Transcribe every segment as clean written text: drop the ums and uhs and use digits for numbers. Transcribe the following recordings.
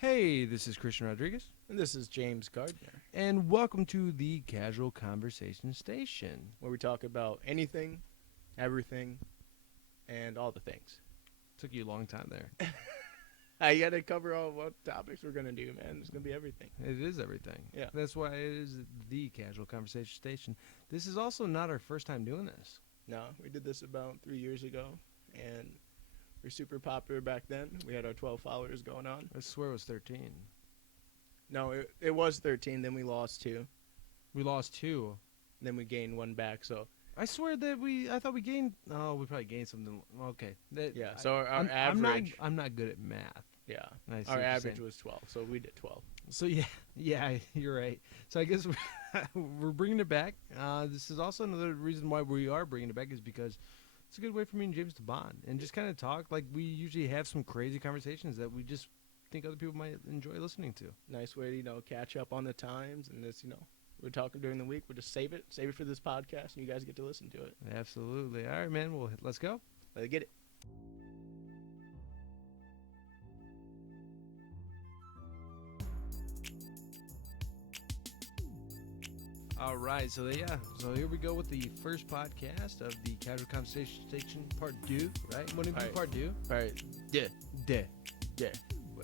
Hey, this is Christian Rodriguez, And this is James Gardner, and welcome to the Casual Conversation Station. where we talk about anything, everything, and all the things. Took you a long time there. I got to cover all what topics we're going to do, man. It's going to be everything. It is everything. Yeah. That's why it is the Casual Conversation Station. This is also not our first time doing this. No, we did this about 3 years ago, and we're super popular back then. We had our 12 followers going on. I swear it was 13. No, it was 13, then we lost 2. We lost 2. Then we gained 1 back, so... I swear that I thought we gained, we probably gained something. Okay. Yeah, so our average... I'm not good at math. Yeah, I see our what you're average saying. was 12, so we did 12. So yeah, you're right. So I guess we're bringing it back. This is also another reason why we are bringing it back is because it's a good way for me and James to bond and just kind of talk. Like we usually have some crazy conversations that we just think other people might enjoy listening to. Nice way to, catch up on the times, and this, we're talking during the week. We'll just save it for this podcast, and you guys get to listen to it. Absolutely. All right, man. Well, let's go. Let's get it. All right. So here we go with the first podcast of the Casual Conversation Station Part 2, right? What do you mean Part 2? All right. Yeah. Yeah.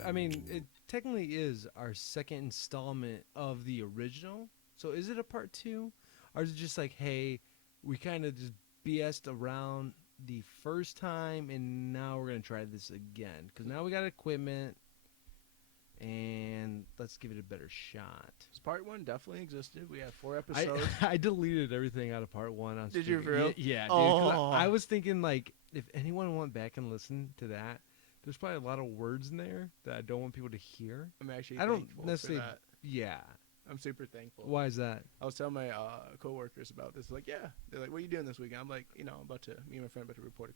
I mean, it technically is our second installment of the original. So is it a part 2? Or is it just like, hey, we kind of just BS'd around the first time and now we're going to try this again? Because now we got equipment and let's give it a better shot. Part 1 definitely existed. We had 4 episodes. I deleted everything out of part 1. On Did you for real? Yeah. Oh. Dude, I was thinking, like, if anyone went back and listened to that, there's probably a lot of words in there that I don't want people to hear. I'm actually I don't thankful necessarily. for that. Yeah. I'm super thankful. Why is that? I was telling my coworkers about this. Like, yeah. They're like, what are you doing this weekend? I'm like, me and my friend about to record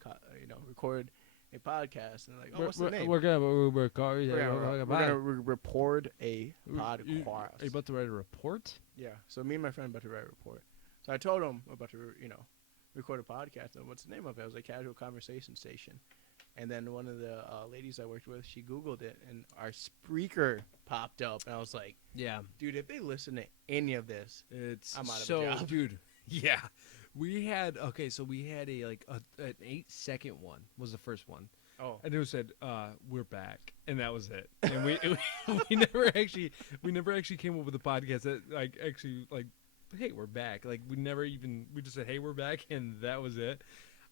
a podcast. And they're like, oh, what's the name? We're going to record. We're going to record a podcast. Are you about to write a report? Yeah. So me and my friend about to write a report. So I told him we're about to, record a podcast. And what's the name of it? I was like, Casual Conversation Station. And then one of the ladies I worked with, she Googled it, and our Spreaker popped up. And I was like, yeah. Dude, if they listen to any of this, I'm out of a job. Dude, yeah. We had a, an 8-second one was the first one. Oh. And it said, we're back. And that was it. And we never actually came up with a podcast that, hey, we're back. Like, we just said, hey, we're back, and that was it.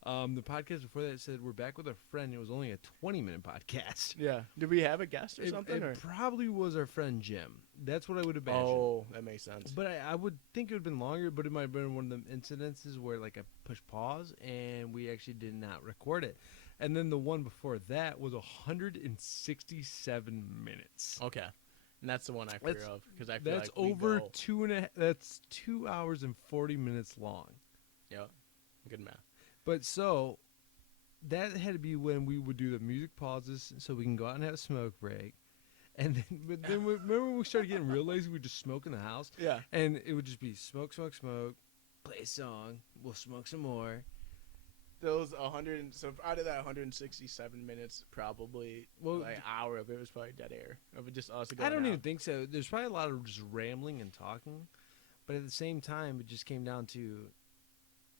The podcast before that said we're back with a friend. It was only a 20-minute podcast. Yeah. Did we have a guest or something? It probably was our friend Jim. That's what I would imagine. Oh, that makes sense. But I would think it would have been longer, but it might have been one of them incidences where, like, I pushed pause and we actually did not record it. And then the one before that was 167 minutes. Okay. And that's the one I fear of. Because I feel that's like over that's 2 hours and 40 minutes long. Yep. Good math. But so that had to be when we would do the music pauses so we can go out and have a smoke break. And then remember when we started getting real lazy, we'd just smoke in the house? Yeah. And it would just be smoke, play a song, we'll smoke some more. Those so out of that 167 minutes, probably an hour of it was probably dead air. Of just us going I don't out. even think so. There's probably a lot of just rambling and talking. But at the same time, it just came down to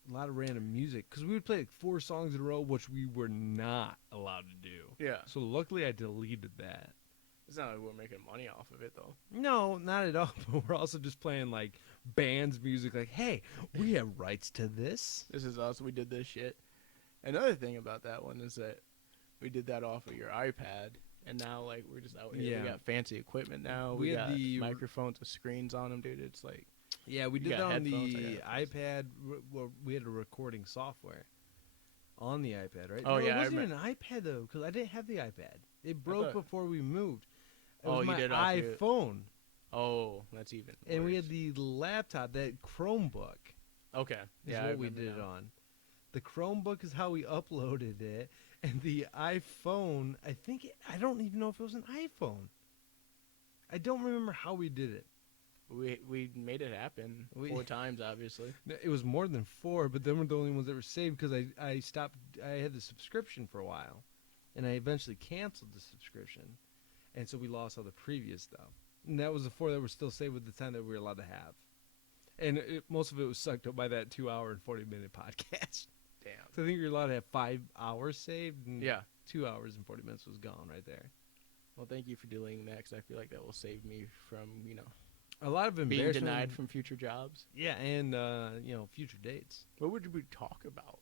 a lot of random music because we would play like 4 songs in a row, which we were not allowed to do. Yeah. So luckily, I deleted that. It's not like we're making money off of it, though. No, not at all. But we're also just playing like bands music. Like, hey, we have rights to this. This is us. We did this shit. Another thing about that one is that we did that off of your iPad, and now like we're just out here. Yeah. We got fancy equipment now. We got the microphones with screens on them, dude. It's like. Yeah, we did that on the iPad. We had a recording software on the iPad, right? Oh, yeah. It wasn't even an iPad, though, because I didn't have the iPad. It broke before we moved. It was my iPhone. Oh, that's even worse. And we had the laptop, that Chromebook. Okay. Is what we did it on. The Chromebook is how we uploaded it. And the iPhone, I don't even know if it was an iPhone. I don't remember how we did it. We made it happen 4 times, obviously. It was more than 4, but then we're the only ones that were saved because I stopped. I had the subscription for a while, and I eventually canceled the subscription. and so we lost all the previous stuff. And that was the 4 that were still saved with the time that we were allowed to have. And most of it was sucked up by that 2 hour and 40-minute podcast. Damn. So I think you're allowed to have 5 hours saved, and Yeah. 2 hours and 40 minutes was gone right there. Well, thank you for deleting that, because I feel like that will save me from, A lot of being embarrassment. denied from future jobs. Yeah, and future dates. What would we talk about?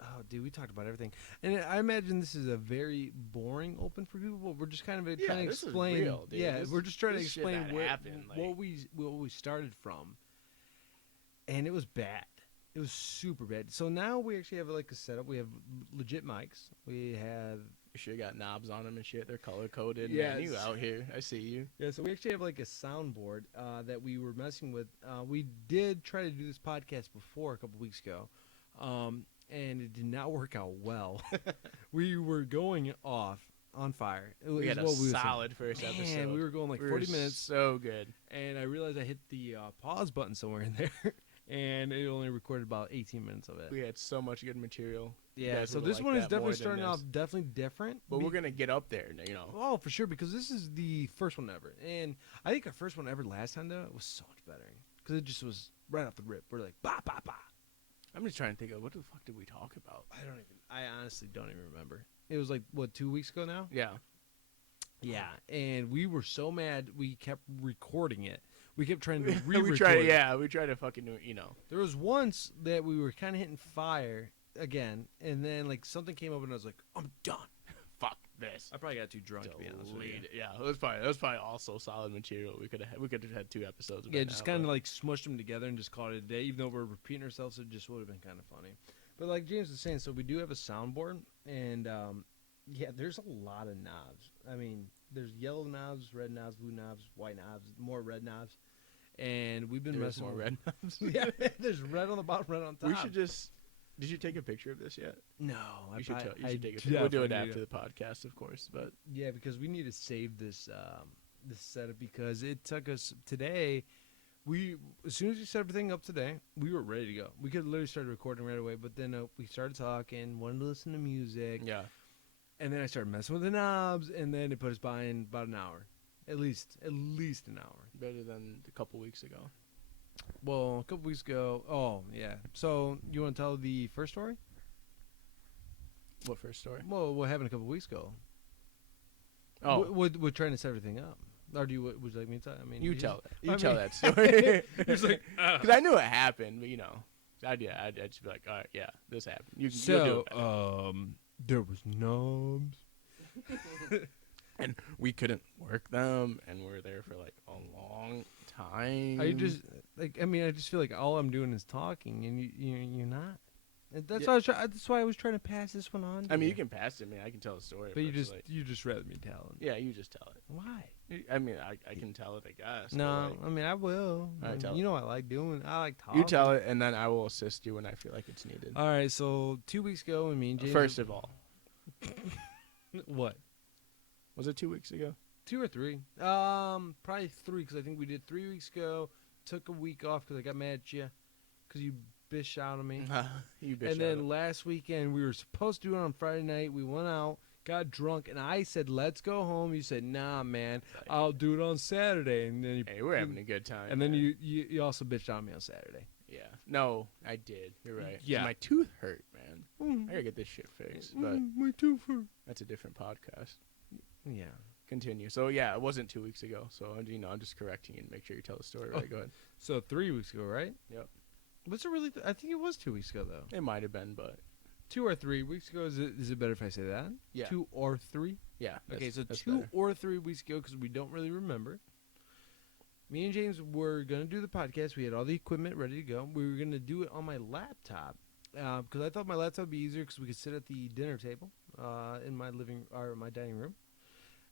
Oh, dude, we talked about everything, and I imagine this is a very boring open for people. But we're just kind of trying to this is explain. real, dude. Yeah, This- we're just trying to this shit explain that happened, what we started from, and it was bad. It was super bad. So now we actually have like a setup. We have legit mics. We have You should have got knobs on them and shit. They're color coded. Yes. Man, you out here. I see you. Yeah, so we actually have like a soundboard that we were messing with. We did try to do this podcast before a couple weeks ago, and it did not work out well. We were going off on fire. We had a solid first Man, episode. we were going like We 40 were minutes, So good. and I realized I hit the pause button somewhere in there, and it only recorded about 18 minutes of it. We had so much good material. You Yeah, guys so would this like one is that more definitely than starting off this. definitely different. But we're gonna get up there. Oh, for sure, because this is the first one ever, and I think our first one ever last time though was so much better because it just was right off the rip. We're like ba ba ba. I'm just trying to think of what the fuck did we talk about? I honestly don't even remember. It was like what 2 weeks ago now. Yeah. Yeah, and we were so mad we kept recording it. We kept trying to re-record. We tried to fucking do it. There was once that we were kind of hitting fire again, and then like something came up, and I was like, I'm done. Fuck this. I probably got too drunk to be honest with you. Delete it. Yeah, that was probably also solid material. We could have had 2 episodes. Yeah, just kind of like smushed them together and just called it a day. Even though we're repeating ourselves, it just would have been kind of funny. But like James was saying, so we do have a soundboard, and yeah, there's a lot of knobs. I mean, there's yellow knobs, red knobs, blue knobs, white knobs, more red knobs, and we've been messing more with red knobs. Yeah, there's red on the bottom, red on top. We should just. Did you take a picture of this yet? No, You should take a I picture. We'll do it definitely after the podcast, of course. But Yeah, because we need to save this this setup because it took us today. As soon as we set everything up today, we were ready to go. We could literally start recording right away, but then we started talking, wanted to listen to music, yeah, and then I started messing with the knobs, and then it put us by in about an hour, at least an hour. better than a couple weeks ago. Well, a couple weeks ago. Oh yeah. So you want to tell the first story? What first story? Well, what happened a couple weeks ago? Oh, We're trying to set everything up. Or do you? Would you like me to tell? I mean, you just- tell it. I You tell mean- that story. It's like, Because I knew it happened, but I'd just be like, all right, yeah, this happened. You'll do So, it better. there was knobs. And we couldn't work them, and we're there for like a long time. I just like. I mean, I just feel like all I'm doing is talking, and you're not. And that's Yeah. why that's why I was trying to pass this one on. I mean, you can pass it. I mean, I can tell the story. but it's like, you just rather me tell it. yeah, you just tell it. Why? I mean, I can tell it, I guess. but, No, like, I mean I will. All right, tell you it. know I like doing. I like talking. you tell it, and then I will assist you when I feel like it's needed. All right. So 2 weeks ago, when me and James. First of all, what? was it 2 weeks ago? 2 or 3? Probably 3 because I think we did 3 weeks ago. Took a week off because I got mad at you because you bitched out on me. You bitch. And then last weekend we were supposed to do it on Friday night. We went out, got drunk, and I said, "Let's go home." You said, "Nah, man, I'll do it on Saturday." And then you, hey, we're having a good time. and then man. you also bitched on me on Saturday. Yeah. No, I did. You're right. Yeah. My tooth hurt, man. I gotta get this shit fixed. But my tooth hurt. that's a different podcast. Yeah. Continue. So yeah, it wasn't 2 weeks ago. So I'm just correcting you and make sure you tell the story right. Oh. Go ahead. So 3 weeks ago, right? Yep. Was it really? I think it was 2 weeks ago though. It might have been, but 2 or 3 weeks ago. Is it better if I say that? yeah. 2 or 3. Yeah. Okay, so that's 2 better. or 3 weeks ago, because we don't really remember. Me and James were going to do the podcast. We had all the equipment ready to go. We were going to do it on my laptop because I thought my laptop would be easier because we could sit at the dinner table in my my dining room.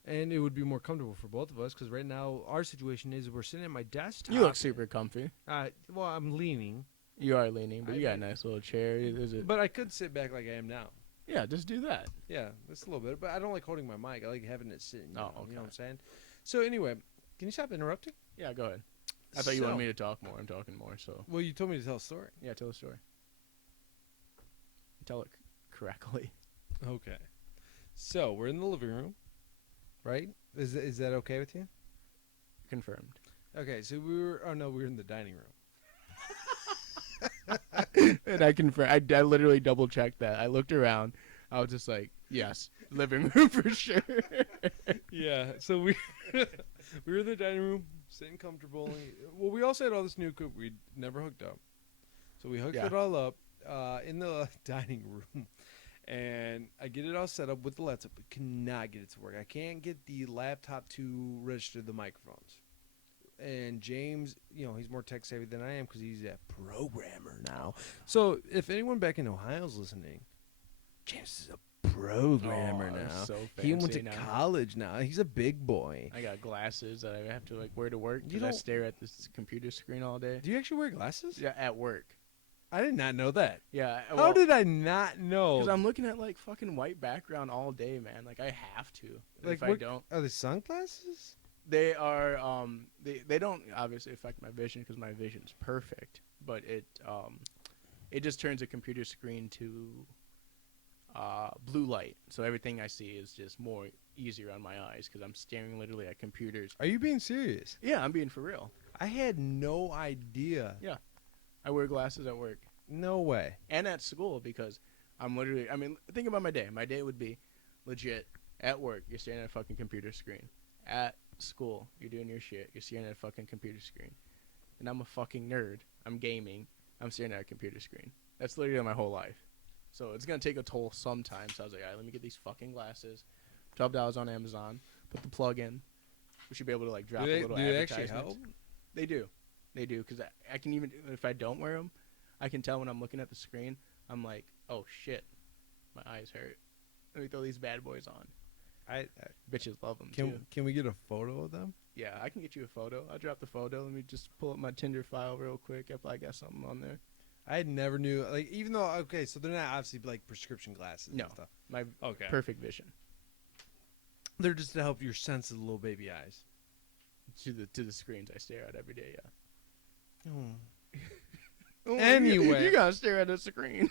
And it would be more comfortable for both of us because right now our situation is we're sitting at my desktop. You look super comfy. Well, I'm leaning. You are leaning, but you got a I- nice little chair. Is it? But I could sit back like I am now. Yeah, just do that. Yeah, just a little bit. But I don't like holding my mic. I like having it sitting. Oh, You know what I'm okay. saying? So anyway, can you stop interrupting? Yeah, go ahead. I thought you wanted me to talk more. I'm talking more, so Well, you told me to tell a story. yeah, tell the story. Tell it correctly. Okay. So we're in the living room, right? Is that okay with you? Confirmed. Okay, so we were. Oh no, we were in the dining room. And I confirm. I literally double checked that. I looked around. I was just like, yes, living room for sure. Yeah, so we we were in the dining room, sitting comfortably. Well, we also had all this new cook. We'd never hooked up, so we hooked Yeah. it all up in the dining room, and I get it all set up with the laptop. But cannot get it to work. I can't get the laptop to register the microphones. And James, he's more tech savvy than I am because he's a programmer now. So if anyone back in Ohio's listening, James is a programmer Oh, now. so He went to fancy now. college now. He's a big boy. I got glasses that I have to like wear to work You because I don't- stare at this computer screen all day. Do you actually wear glasses? Yeah, at work. I did not know that. Yeah. How did I not know? Because I'm looking at like fucking white background all day, man. Like I have to. And Like, if I what- don't, Are they sunglasses? they are. They don't obviously affect my vision because my vision's perfect. But it just turns a computer screen to blue light, so everything I see is just more easier on my eyes because I'm staring literally at computers. Are you being serious? Yeah, I'm being for real. I had no idea. Yeah. I wear glasses at work No way. and at school because I'm literally. I mean, think about my day. My day would be legit at work. You're staring at a fucking computer screen. At school, you're doing your shit. You're staring at a fucking computer screen. And I'm a fucking nerd. I'm gaming. I'm staring at a computer screen. That's literally my whole life. So it's gonna take a toll sometime. So I was like, all right, let me get these fucking glasses. $12 on Amazon. Put the plug in. We should be able to like drop Do a they, little do they actually advertisement. help? They do. They do, because I can even, if I don't wear them, I can tell when I'm looking at the screen, I'm like, oh shit, my eyes hurt. Let me throw these bad boys on. Bitches love them too. Can we get a photo of them? Yeah, I can get you a photo. I'll drop the photo. Let me just pull up my Tinder file real quick if I got something on there. I never knew. Like, even though, okay, so they're not obviously like prescription glasses No. and stuff. My Okay. perfect vision They're just to help your sensitive little baby eyes. to the screens I stare at every day, yeah. Oh. Anyway. You gotta stare at a screen.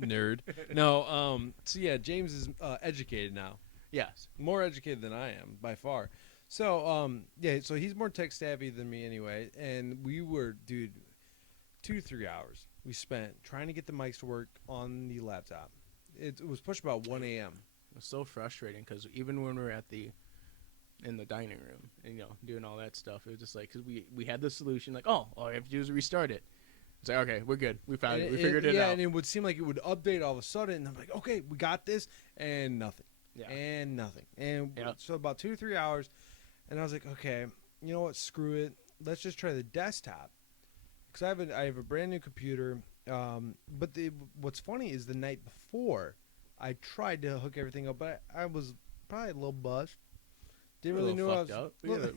Nerd. No, so yeah, James is educated now. Yes. More educated than I am, by far. So, yeah, so he's more tech savvy than me anyway. And we were, dude, 2 to 3 hours we spent trying to get the mics to work on the laptop. It was pushed about 1 a.m. It was so frustrating because even when we were in the dining room and doing all that stuff, it was just like, because we had the solution, like, all we have to do is restart it. It's like, okay, we're good, we found it, we figured it yeah, out. and it would seem like it would update all of a sudden, and I'm like, okay, we got this, and nothing. Yeah. And nothing. And Yeah. so about 2 to 3 hours, and I was like, okay, you know what, screw it, let's just try the desktop, because I have a brand new computer. But what's funny is the night before, I tried to hook everything up, but I was probably a little buzzed. Didn't really know what I was. Fucked up.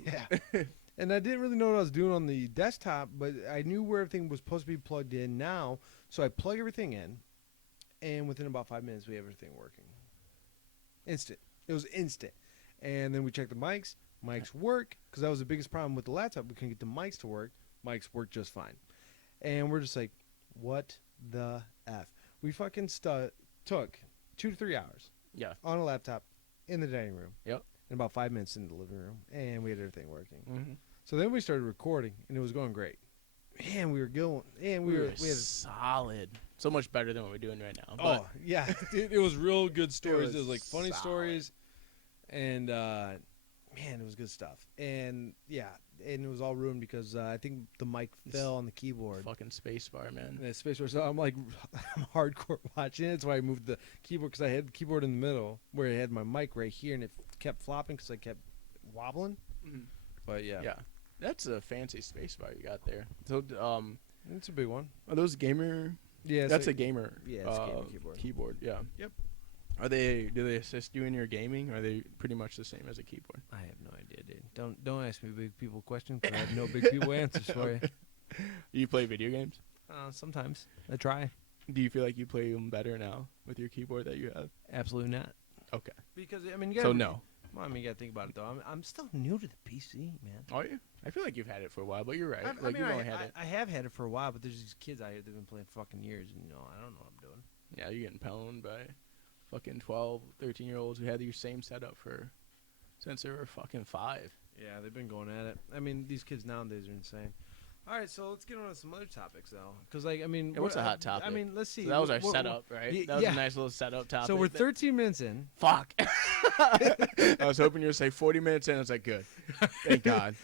Yeah. And I didn't really know what I was doing on the desktop, but I knew where everything was supposed to be plugged in now. So I plug everything in, and within about 5 minutes, we have everything working. Instant. It was instant. And then we checked the mics. Mics work, because that was the biggest problem with the laptop. We couldn't get the mics to work. Mics work just fine. And we're just like, what the F? We fucking took 2 to 3 hours Yeah. on a laptop in the dining room. Yep. And about 5 minutes in the living room, and we had everything working. Mm-hmm. So then we started recording, and it was going great. Man, we were going, and we had solid. So much better than what we're doing right now. oh yeah, it was real good stories. It was, was like funny solid. stories, and man, it was good stuff. And yeah, and it was all ruined because I think the mic fell on the keyboard. Fucking spacebar, man. And it's space bar. So I'm like, I'm hardcore watching it. That's why I moved the keyboard, because I had the keyboard in the middle where I had my mic right here, and it kept flopping because I kept wobbling. Mhm. But yeah, Yeah. That's a fancy spacebar you got there. So, it's a big one. are those gamer? Yeah, That's a gamer. Yeah, it's a gamer keyboard. Keyboard. Yeah. Yep. Do they assist you in your gaming? Or are they pretty much the same as a keyboard? I have no idea, dude. Don't ask me big people questions, 'cause I have no big people answers for you. Do you play video games? Sometimes I try. Do you feel like you play them better now with your keyboard that you have? Absolutely not. Okay. Because I mean, So no. Well, I mean, you gotta think about it though. I'm still new to the PC, man. Are you? I feel like you've had it for a while, but you're right. I Like mean, you've only had it. I have had it for a while, but there's these kids out here that've been playing fucking years, and I don't know what I'm doing. Yeah, you're getting pwned by fucking 12, 13-year-olds who had your same setup for since they were fucking 5. Yeah, they've been going at it. I mean, these kids nowadays are insane. All right, so let's get on to some other topics, though. Because, like, I mean... Hey, what's a hot topic? I mean, let's see. So that was our setup, right? That was a nice little setup topic. So we're 13 minutes in. Fuck. I was hoping you were going to say 40 minutes in. I was like, good. Thank God.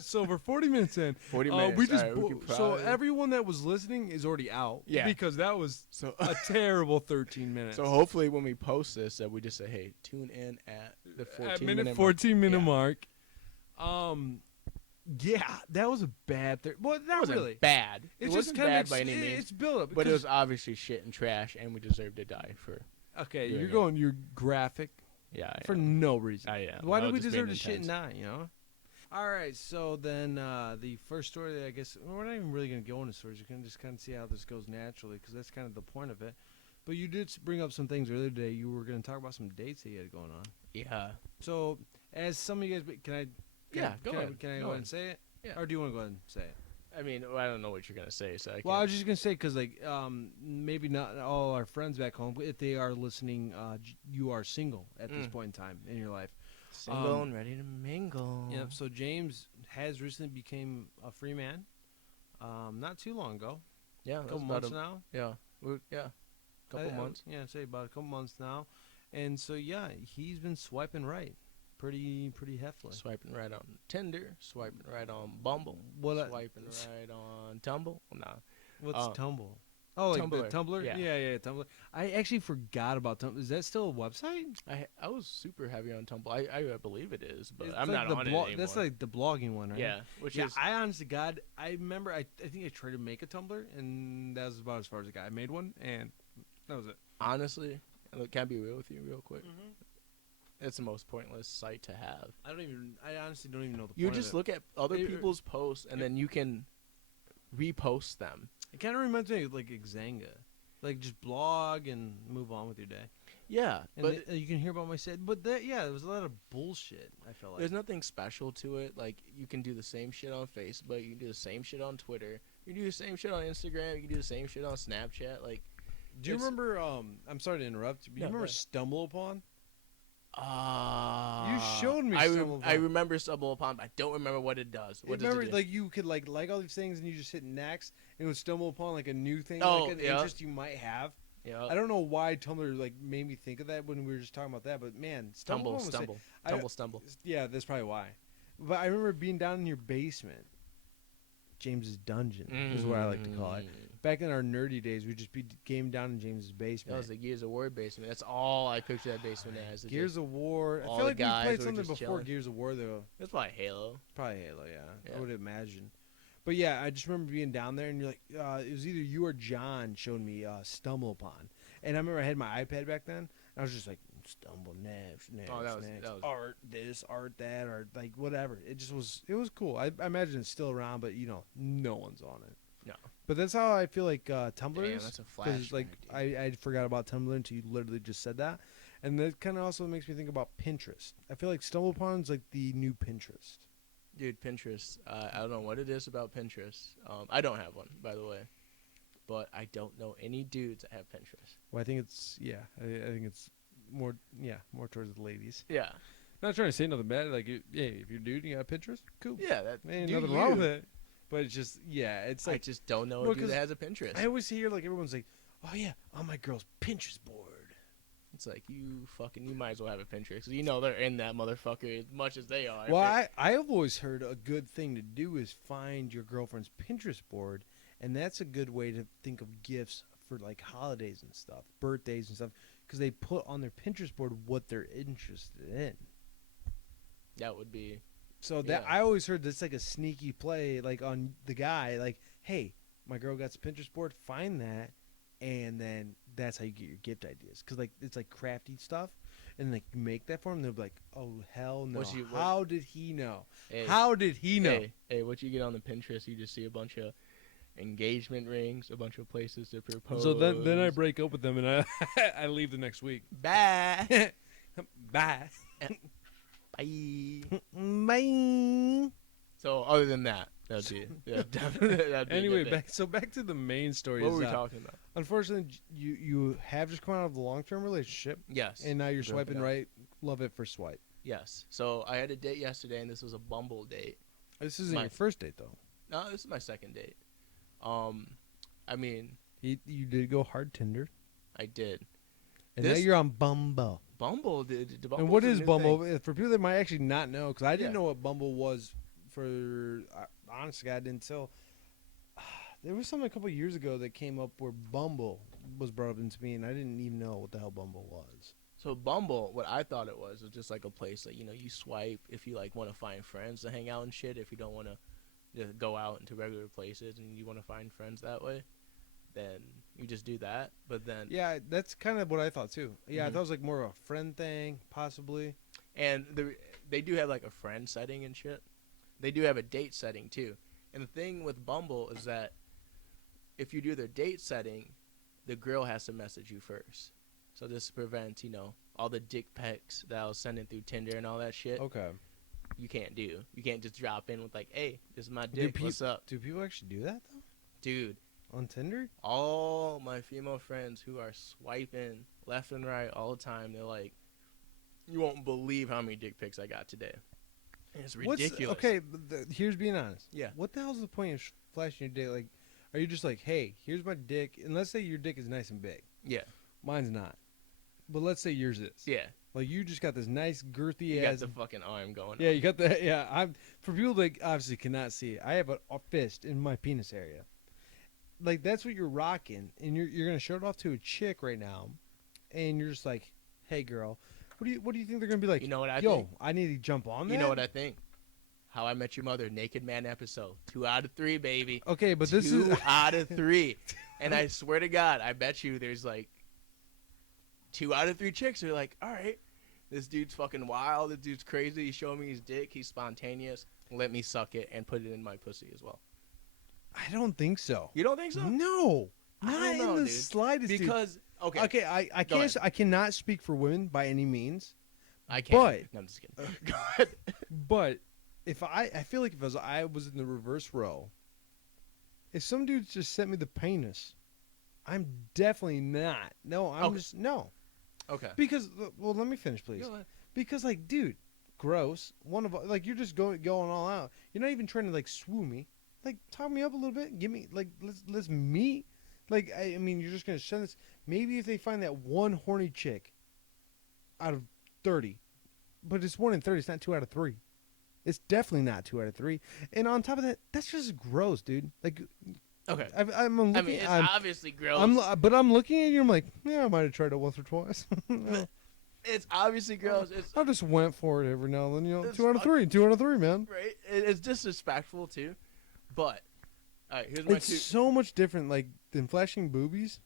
So we're 40 minutes in. 40 minutes. We just right, we so everyone that was listening is already out. Yeah. Because that was a terrible 13 minutes. So hopefully when we post this, that we just say, hey, tune in at the 14-minute mark. Yeah, that was a bad well, not wasn't really bad. It wasn't just bad by any means. It's built up. But it was obviously shit and trash, and we deserve to die for. Okay, doing you're graphic. Yeah, I for am. no reason. I am. Why I do was we just deserve being to shit and intense. die? You know. All right, so then the first story that I guess we're not even really gonna go into stories. We're gonna just kind of see how this goes naturally because that's kind of the point of it. But you did bring up some things earlier today. You were gonna talk about some dates that you had going on. Yeah. So as some of you guys, can I? Go ahead. Can I go ahead and say it? Yeah. Or do you want to go ahead and say it? I mean, I don't know what you're gonna say, so I Well, I was just gonna say because like maybe not all our friends back home, but if they are listening, you are single at this point in time in your life. single and ready to mingle. Yeah. So James has recently became a free man. Not too long ago. Yeah, A couple months now. couple months. Yeah, say about a couple months now. And so yeah, he's been swiping right, pretty heftily. Swiping right on Tinder, swiping right on Bumble, What? swiping right on Tumble. Nah, What's Tumble? Oh, like the Tumblr. Tumblr? Yeah. Yeah, Tumblr. I actually forgot about Tumblr. Is that still a website? I was super heavy on Tumble. I believe it is, but It's I'm like not the on it anymore. That's like the blogging one, right? yeah, which Yeah, is I honestly, God, I remember I think I tried to make a Tumblr, and that was about as far as I got. I made one, and that was it. honestly. Look, can I be real with you real quick? It's the most pointless site to have. I honestly don't even know the You point just of it. look at other It- people's posts, and then you can repost them. It kind of reminds me of like Xanga. Like just blog and move on with your day. Yeah, And but you can hear about my set. But there was a lot of bullshit, I felt like. there's nothing special to it. Like, you can do the same shit on Facebook. You can do the same shit on Twitter. You can do the same shit on Instagram. You can do the same shit on Snapchat. Like, Do you it's- remember, I'm sorry to interrupt, but do you No, remember go ahead. Stumble Upon? you showed me I Stumble Upon. remember Stumble Upon, but I don't remember what it does. What does Remember, it do? like, you could, like all these things, and you just hit next, and it would stumble upon, like, a new thing, Oh, like an yeah. interest you might have. Yeah. I don't know why Tumblr, like, made me think of that when we were just talking about that, but, man, Stumble Upon was Stumble. Yeah, that's probably why. But I remember being down in your basement. James's dungeon is what I like to call it. Back in our nerdy days, we'd just be game down in James's That basement. was the Gears of War basement. That's all I picture that basement as. Gears of War. I all feel the like we guys played were something just before chilling. Gears of War, though. That's probably Halo. Probably Halo, yeah. Yeah. I would imagine. But yeah, I just remember being down there, and you're like, it was either you or John showed me Stumble Upon. And I remember I had my iPad back then, and I was just like, stumble, next, Oh, that was- art, this, art, that, or like whatever. It was cool. I imagine it's still around, but no one's on it. No. But that's how I feel like Tumblr Damn, is. that's a 'cause, flash. like I forgot about Tumblr until you literally just said that, and that kind of also makes me think about Pinterest. I feel like Stumble Upon is like the new Pinterest. Dude, Pinterest. I don't know what it is about Pinterest. I don't have one, by the way. But I don't know any dudes that have Pinterest. Well, I think it's I think it's more towards the ladies. Yeah. Not trying to say nothing bad. Like, if you're a dude, and you got a Pinterest, cool. Yeah, that Ain't do nothing you. wrong with it. But it's just it's I like just don't know Well, a dude 'cause that has a Pinterest. I always hear like everyone's like, oh yeah, on my girl's Pinterest board. It's like, you might as well have a Pinterest. 'Cause you know they're in that motherfucker as much as they are. Well, I've always heard a good thing to do is find your girlfriend's Pinterest board, and that's a good way to think of gifts for like holidays and stuff, birthdays and stuff, because they put on their Pinterest board what they're interested in. That would be. So that Yeah. I always heard that's like a sneaky play, like on the guy, like, hey, my girl got a Pinterest board, find that, and then that's how you get your gift ideas, because like it's like crafty stuff, and like you make that for him, they'll be like, oh hell no, how did he know? Hey, How did he know? Hey, what you get on the Pinterest, you just see a bunch of engagement rings, a bunch of places to propose. So then I break up with them and I I leave the next week. Bye. Bye. Bye. Bye. So other than that, that'd be definitely. That'd be a Anyway, good thing. back to the main story. What is, were we talking about? Unfortunately, you have just come out of a long-term relationship, Yes. and now you're Broke it swiping up. right, love at first swipe. Yes. So I had a date yesterday, and this was a Bumble date. This isn't My- your first date though. No, this is my second date. Um, I mean, You did go hard Tinder, I did. and now This- you're on Bumble. Bumble did. And what is Bumble? For people that might actually not know, because I didn't Yeah. know what Bumble was. Honestly, I didn't tell. There was something a couple years ago that came up where Bumble was brought up into me, and I didn't even know what the hell Bumble was. So Bumble, what I thought it was just like a place that you swipe if you like want to find friends to hang out and shit. If you don't want to just go out into regular places and you want to find friends that way, then you just do that. But then Yeah, that's kind of what I thought too. Yeah, I Mhm. thought it was like more of a friend thing, possibly. and they do have like a friend setting and shit. They do have a date setting too. And the thing with Bumble is that if you do their date setting, the girl has to message you first. So this prevents, all the dick pics that I was sending through Tinder and all that shit. Okay. You can't do. You can't just drop in with like, "Hey, this is my Do dick. What's up?" Do people actually do that though Dude, on Tinder? all my female friends who are swiping left and right all the time, they're like, "You won't believe how many dick pics I got today." And it's ridiculous. Okay, but here's being honest. Yeah. What the hell's the point of flashing your dick? Like, are you just like, hey, here's my dick? And let's say your dick is nice and big. Yeah. Mine's not. But let's say yours is. Yeah. Like, you just got this nice girthy You got ass. the fucking arm going. Yeah, you got the. Yeah, I'm. For people that obviously cannot see it, I have a fist in my penis area. Like, that's what you're rocking, and you're gonna show it off to a chick right now, and you're just like, hey, girl, what do you think they're gonna be like? You know what I Yo, think? I need to jump on that. You know what I think? How I Met Your Mother, Naked Man episode. 2 out of 3, baby. Okay, but this is 2 out of 3. And I swear to God, I bet you there's like 2 out of 3 chicks who are like, all right, this dude's fucking wild. This dude's crazy. He's showing me his dick. He's spontaneous. Let me suck it and put it in my pussy as well. I don't think so. You don't think so? No, I not don't know, in the dude. slightest. dude. Because, okay. Okay, I Go can't. I cannot speak for women by any means. I can't. But No, I'm just kidding. Go ahead. But if I feel like if I was in the reverse row, if some dude just sent me the penis, I'm definitely not. No, I'm Okay. just no. Okay. Because well, let me finish, please. Go ahead. Because like, dude, gross. One of like you're just going all out. You're not even trying to like swoo me. Like talk me up a little bit. Give me like let's meet. Like I mean, you're just gonna send this. Maybe if they find that one horny chick out of 30, but it's 1 in 30. It's not 2 out of 3. It's definitely not 2 out of 3. And on top of that, that's just gross, dude. Like, Okay. I'm looking. I mean, it's obviously gross. But I'm looking at you. I'm like, yeah, I might have tried it once or twice. It's obviously gross. It's I just went for it every now and then. You know, It's 2 out of 3. 2 out of 3, man. right. It's disrespectful too. But all right, here's my It's two. so much different, like than flashing boobies.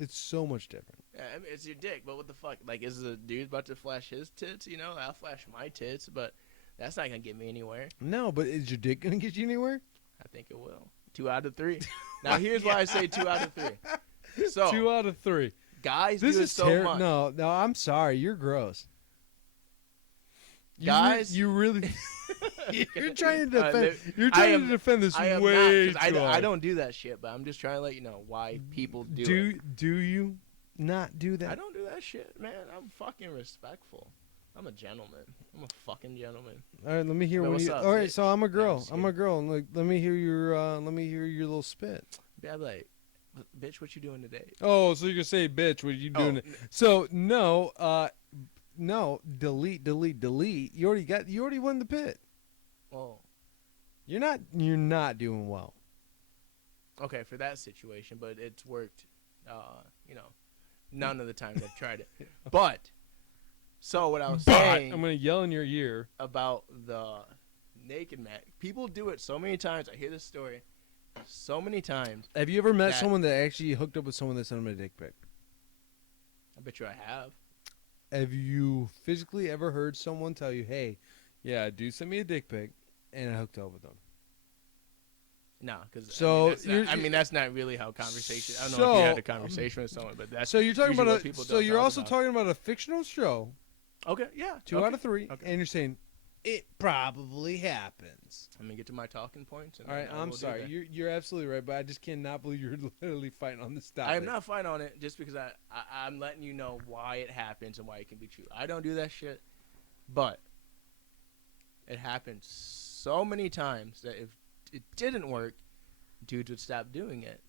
It's so much different. I mean, it's your dick, but what the fuck? Like, is the dude about to flash his tits? I'll flash my tits, but that's not gonna get me anywhere. No, but is your dick gonna get you anywhere? I think it will. 2 out of 3. Now here's why I say 2 out of 3. So 2 out of 3. guys This do it is so terrible. much. No, I'm sorry. You're gross. Guys- you really. You're trying to Uh, defend. there- You're I trying am- to defend this I am way not, 'cause too I hard. don't do that shit, but I'm just trying to let you know why people do it. Do you not do that? I don't do that shit, man. I'm fucking respectful. I'm a gentleman. I'm a fucking gentleman. All right, let me hear But what what's you. up, All right, bitch? so I'm a No, girl. just I'm a girl, and like, let me hear your. Let me hear your little spit. Yeah, like, bitch, what you doing today? Oh, so you're gonna say, bitch? What you doing? So no, no, delete. You already won the pit. Well, You're not doing well. okay, for that situation, but it's worked. None of the times I've tried it. But so what I was saying I'm gonna yell in your ear. about the naked man, people do it so many times. I hear this story so many times. Have you ever met That- someone that actually hooked up with someone that sent them a dick pic? I bet you I have. Have you physically ever heard someone tell you, "Hey, yeah, dude, send me a dick pic," and I hooked up with them? No, because So I mean, that's not really how conversation. I don't know So, if you had a conversation with someone, but that's So you're talking usually about what people so don't you're talk also about. talking about a fictional show, Okay, yeah, 2 okay. out of 3, Okay. and you're saying it probably happens. Let me get to my talking points. And All right, then I I'm will do sorry. that. You're absolutely right, but I just cannot believe you're literally fighting on this topic. I am not fighting on it just because I'm letting you know why it happens and why it can be true. I don't do that shit, but it happened so many times that if it didn't work, dudes would stop doing it.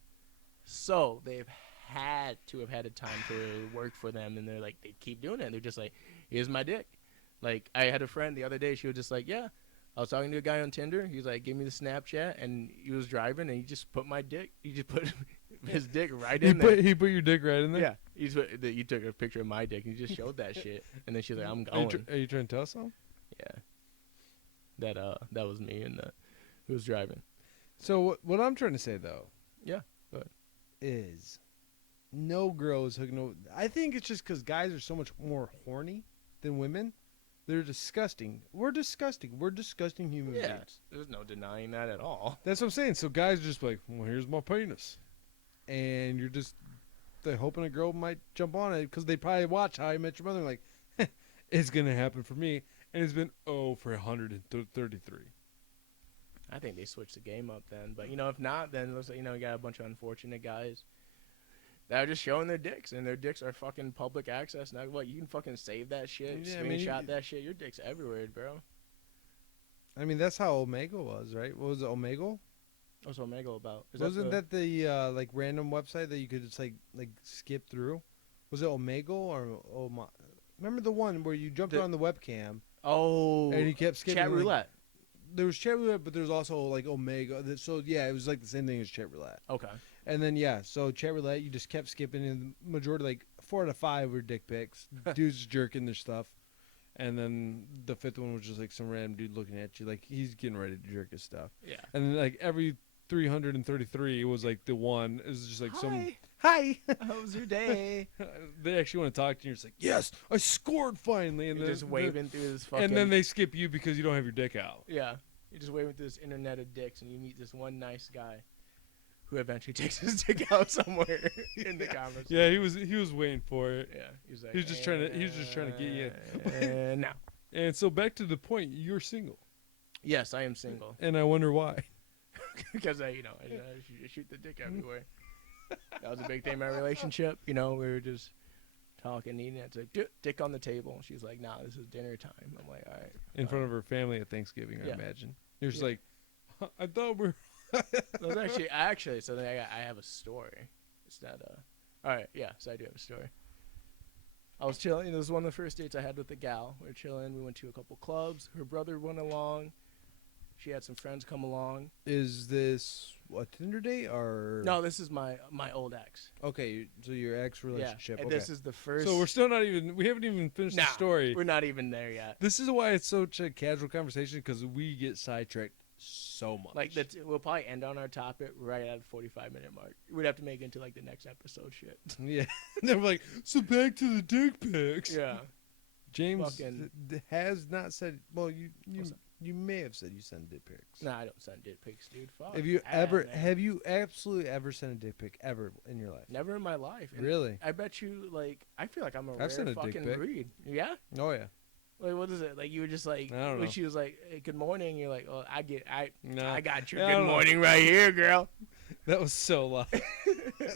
So they've had to have had a time to where it worked for them, and they're like, they keep doing it. They're just like, here's my dick. Like, I had a friend the other day, she was just like, yeah, I was talking to a guy on Tinder. He was like, give me the Snapchat, and he was driving, and he just put my dick. He just put his dick right in there. He put your dick right in there. Yeah, you took a picture of my dick, and you just showed that shit, and then she's like, I'm going. Are you trying to tell something? Yeah, that was me and who was driving. So what I'm trying to say though, Yeah, go ahead. is no girl is hooking. I think it's just because guys are so much more horny than women. They're disgusting. We're disgusting. We're disgusting human Yeah, beings. there's no denying that at all. That's what I'm saying. So guys are just like, well, here's my penis, and they're hoping a girl might jump on it because they probably watch How I Met Your Mother. Like, it's gonna happen for me, and it's been for 133. I think they switched the game up then, but if not, then it looks like you got a bunch of unfortunate guys that are just showing their dicks, and their dicks are fucking public access now. What, you can fucking save that shit, Yeah, screenshot that shit. Your dick's everywhere, bro. I mean, that's how Omegle was, right? What was it, Omegle? What's Omegle about? Wasn't that the like random website that you could just like skip through? Was it Omegle or Remember the one where you jumped on the webcam? Oh, and you kept skipping chat roulette. There was chat roulette, but there's also like Omega. So yeah, it was like the same thing as chat roulette. Okay. And then so chat roulette, you just kept skipping, and the majority, like 4 out of 5, were dick pics. Dudes jerking their stuff, and then the 5th one was just like some random dude looking at you, like he's getting ready to jerk his stuff. Yeah. And then like every 333 was like the one. It was just like Hi. How was your day? They actually want to talk to you. You're just like, yes, I scored finally. And you're just waving through this fucking. And then they skip you because you don't have your dick out. Yeah. You're just waving through this internet of dicks, and you meet this one nice guy who eventually takes his dick out somewhere in the conversation. Yeah, he was waiting for it. Yeah. He's like, he was just trying to get you in. Now. And so back to the point, you're single. Yes, I am single. And I wonder why. Because I shoot the dick everywhere. That was a big thing in my relationship. We were just talking, eating. It's like, dick on the table. She's like, nah, this is dinner time. I'm like, all right. In front of her family at Thanksgiving, I imagine. You're just like, I thought we're. actually, so then I have a story. It's not all right, yeah, so I do have a story. I was chilling. This was one of the first dates I had with the gal. We were chilling. We went to a couple clubs. Her brother went along. She had some friends come along. Is this a Tinder date or? No, this is my old ex. Okay, so your ex relationship. Yeah, and okay. this is the first. So we're still not even. We haven't even finished the story. We're not even there yet. This is why it's such a casual conversation, because we get sidetracked so much. Like we'll probably end on our topic right at the 45-minute mark. We'd have to make it into like the next episode shit. Yeah, they're like, so back to the dick pics. Yeah, James has not said. Well, you may have said you send dick pics. Nah, I don't send dick pics, dude. Fuck. Have you absolutely ever sent a dick pic ever in your life? Never in my life. And really? I bet you, like, I feel like I'm a I've rare sent a dick fucking pic. breed. Yeah? Oh yeah. Like, what is it? Like, you were just like, I don't know. when she was like, hey, good morning, you're like, oh, I got your I good don't know. morning right here, girl. That was so loud.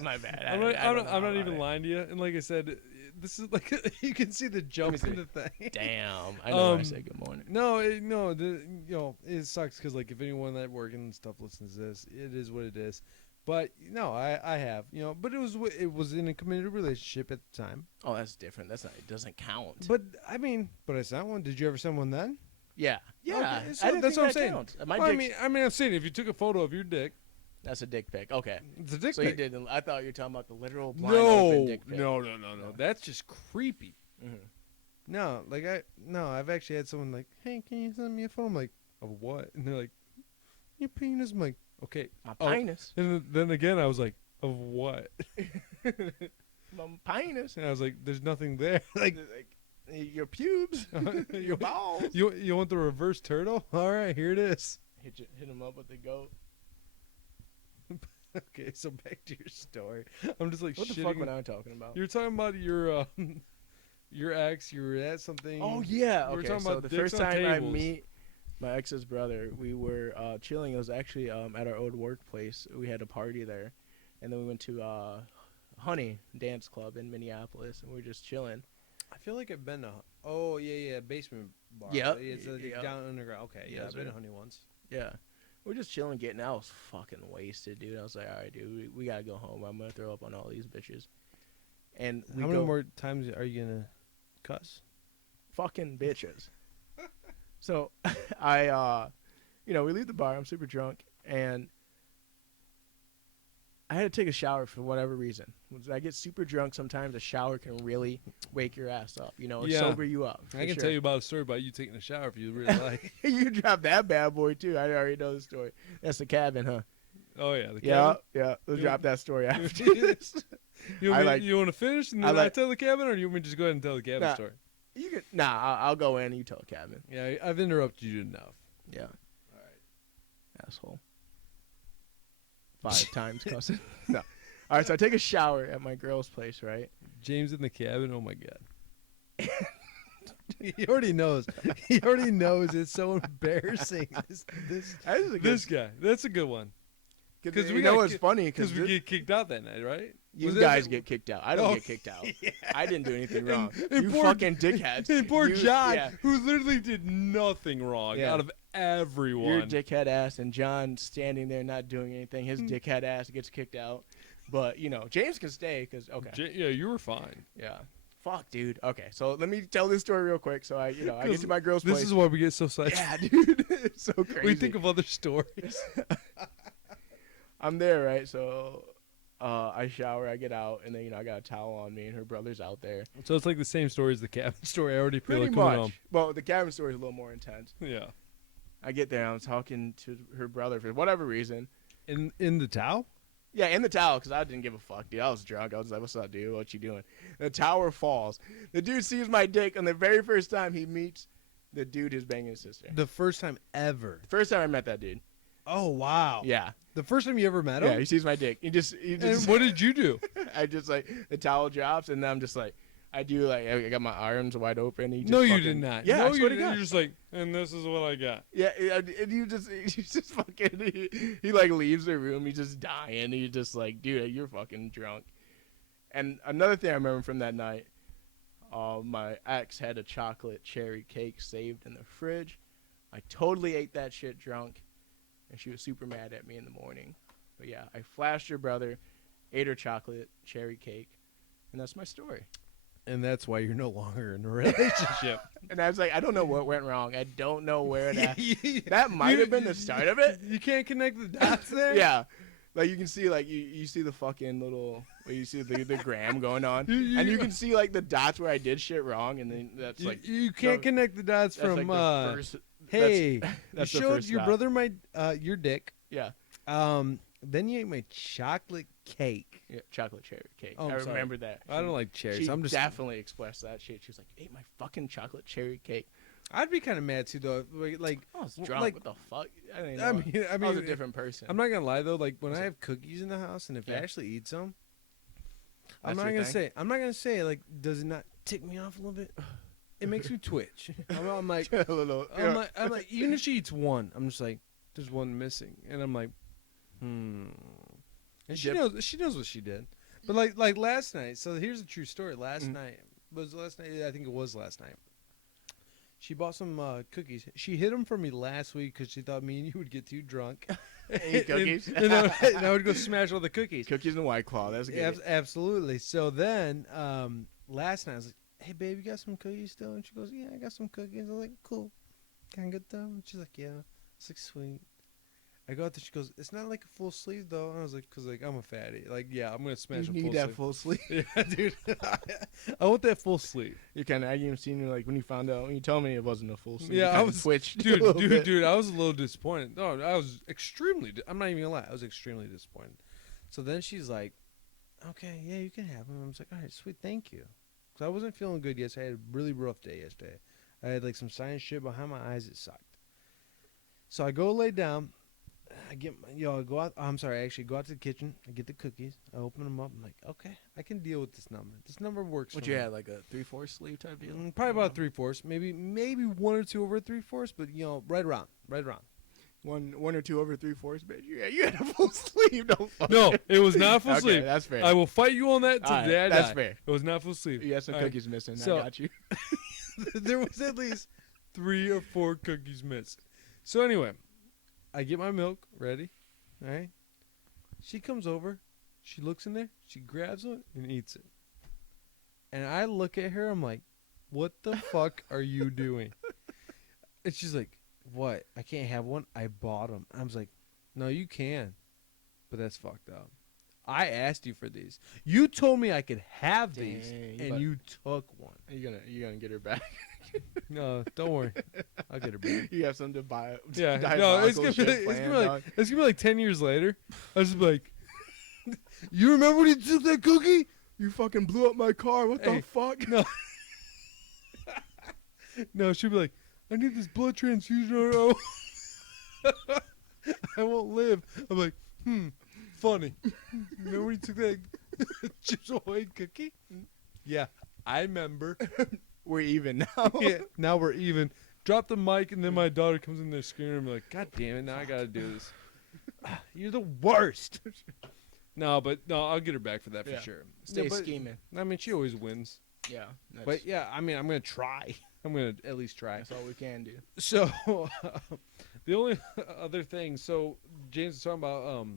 My bad. I'm not even lying to you. And like I said, this is like you can see the jump in the thing. Damn, I know I say good morning. No, it sucks because like if anyone that working and stuff listens to this, it is what it is. But no, I have, but it was in a committed relationship at the time. Oh, that's different. It doesn't count. But I mean, I sent one. Did you ever send one then? Yeah. Okay, so I didn't that's think what I'm saying. counts. I'm saying if you took a photo of your dick, that's a dick pic. Okay. It's a dick pic. So you didn't. I thought you were talking about the literal blind open dick pic. No. That's just creepy. Mm-hmm. No, I've actually had someone like, hey, can you send me a photo? I'm like, of what? And they're like, your penis. I'm like, okay. My penis. And then again, I was like, of what? My penis. And I was like, there's nothing there. like your pubes, your balls. You want the reverse turtle? All right, here it is. Hit him up with the goat. Okay, so back to your story. I'm just like, what the fuck am I talking about? You're talking about your ex. You were at something. Oh yeah. We were Okay. talking So about the dicks first on time I tables. meet my ex's brother, we were chilling. It was actually at our old workplace. We had a party there, and then we went to Honey Dance Club in Minneapolis, and we were just chilling. I feel like I've been to. Oh yeah, basement bar. Yep. It's like Yep. down underground. Okay, yeah, Yes, I've been sir. to Honey once. Yeah. We're just chilling, getting out. I was fucking wasted, dude. I was like, all right, dude, we gotta go home. I'm gonna throw up on all these bitches. And we How go, many more times are you gonna cuss? fucking bitches. So we leave the bar. I'm super drunk, and I had to take a shower for whatever reason. When I get super drunk, sometimes a shower can really wake your ass up. Yeah. Sober you up. I can tell you about a story about you taking a shower if you really like. You dropped that bad boy too. I already know the story. That's the cabin, huh? Oh yeah, the Yeah, cabin. yeah. We'll You- drop that story after You this. you want to finish and then I tell the cabin, or you want me to just go ahead and tell the cabin Nah. story? You can I'll go in and you tell the cabin. Yeah, I've interrupted you enough. Yeah, All right. asshole. 5 times cussing. No. All right, so I take a shower at my girl's place, right? James in the cabin. Oh my god. He already knows. He already knows. It's so embarrassing. That is a This guy. That's a good one. Because 'cause we we know got what's funny because Because we get kicked out that night, right? you Was that guys the- get kicked out. I don't Oh, get kicked out. yeah. I didn't do anything wrong. And You poor- fucking dickheads. And poor You- John, yeah. who literally did nothing wrong Yeah. out of everyone. Your dickhead ass and John standing there not doing anything. His dickhead ass gets kicked out. But, James can stay because, okay. Yeah, you were fine. Yeah. Fuck, dude. Okay, so let me tell this story real quick. So I get to my girl's This place. is why we get so psyched. Yeah, dude. It's so crazy. We think of other stories. I'm there, right? So I shower, I get out, and then, I got a towel on me, and her brother's out there. So it's like the same story as the cabin story. I already feel Pretty like coming much. home. Well, the cabin story is a little more intense. Yeah. I get there, I'm talking to her brother for whatever reason. In the towel? Yeah, in the towel, because I didn't give a fuck, dude. I was drunk. I was like, what's up, dude? What you doing? The tower falls. The dude sees my dick, and the very first time he meets the dude who's banging his sister. The first time ever. First time I met that dude. Oh wow. Yeah. The first time you ever met him? Yeah, he sees my dick. He just And what did you do? I just, like, the towel drops, and then I'm just like, I got my arms wide open. He just No, you fucking- did not. Yeah, no, I you swear to didn't. God. You're just like, and this is what I got. Yeah, and he just fucking, he like leaves the room. He's just dying. He's just like, dude, you're fucking drunk. And another thing I remember from that night, my ex had a chocolate cherry cake saved in the fridge. I totally ate that shit drunk, and she was super mad at me in the morning. But yeah, I flashed her brother, ate her chocolate cherry cake, and that's my story. And that's why you're no longer in a relationship. And I was like, I don't know what went wrong. I don't know where that might have been the start of it. You can't connect the dots there? Yeah. Like you can see like you see the fucking little you see the gram going on. And you can see like the dots where I did shit wrong, and then that's like You can't connect the dots that's from like the first, hey, that's you the showed first your stop. brother my your dick. Yeah. Then you ate my chocolate cake. Yeah, chocolate cherry cake. Oh, I'm I sorry. remember that. I don't like cherries. She I'm just definitely expressed that shit. She was like, "Ate my fucking chocolate cherry cake." I'd be kind of mad too though. Like I was Well, drunk. like- What the fuck? I didn't know. I I mean, was a different person. I'm not gonna lie though. Like when Was I it- have cookies in the house, and if Yeah. Ashley eats them, That's I'm not your gonna thing? say. I'm not gonna say like, does it not tick me off a little bit? It makes me twitch. I'm like, a little. I'm like, even if she eats one, I'm just like, there's one missing, and I'm like, And she Yep. knows. She knows what she did. But like last night. So here's a true story. Last night was last night. I think it was last night. She bought some cookies. She hid them for me last week because she thought me and you would get too drunk. Eat cookies. and I would go smash all the cookies. Cookies and White Claw. That's good. Absolutely. So then last night I was like, "Hey babe, you got some cookies still?" And she goes, "Yeah, I got some cookies." I was like, "Cool. Can I get them?" And she's like, "Yeah." It's like, "Sweet." I go out there. She goes, "It's not like a full sleeve though." And I was like, "Cause like I'm a fatty. Like yeah, I'm gonna smash You a need full that sleeve." full sleeve. Yeah, dude. I want that full sleeve. You kind of, I even seen you like when you found out when you told me it wasn't a full sleeve. Yeah, you I kinda was- switched. a Dude, little bit. dude, I was a little disappointed. No, I was extremely. I'm not even gonna lie. I was extremely disappointed. So then she's like, "Okay, yeah, you can have them." I was like, "All right, sweet, thank you." Cause I wasn't feeling good yesterday. I had a really rough day yesterday. I had like some sinus shit behind my eyes. It sucked. So I go lay down. I get, I go out. I'm sorry. I actually go out to the kitchen. I get the cookies. I open them up. I'm like, okay, I can deal with this number. This number works. What for you me. had, like a 3/4 sleeve type deal? Probably about 3/4, maybe 1 or 2 over 3/4, but right around. One or two over 3/4, bitch. Yeah, you had a full sleeve. Don't fuck No, it. it was not full Okay, sleeve. that's fair. I will fight you on that All right, today. that's fair. It was not full sleeve. You had some All right. cookies missing. So- I got you. There was at least 3 or 4 cookies missing. So anyway, I get my milk ready. All right. She comes over. She looks in there. She grabs one and eats it. And I look at her. I'm like, what the fuck are you doing? And she's like, what? I can't have one? I bought them. I was like, no, you can. But that's fucked up. I asked you for these. You told me I could have these, and you took one. You gonna get her back? No, don't worry. I'll get her back. You have something to buy. Yeah, no, it's gonna be like 10 years later. I was just like, you remember when you took that cookie? You fucking blew up my car. What the Hey, fuck? No. No, she'd be like, I need this blood transfusion or I won't live. I'm like, funny. Remember when you took that Chips Ahoy cookie? Yeah, I remember. We're even now. Yeah, now we're even. Drop the mic, and then my daughter comes in there screaming. I'm like, God damn it, now I gotta do this. You're the worst. No, I'll get her back for that for sure. Stay but, scheming. I mean, she always wins. Yeah. But yeah, I mean, I'm gonna try. I'm gonna at least try. That's all we can do. So, the only other thing, so James was talking about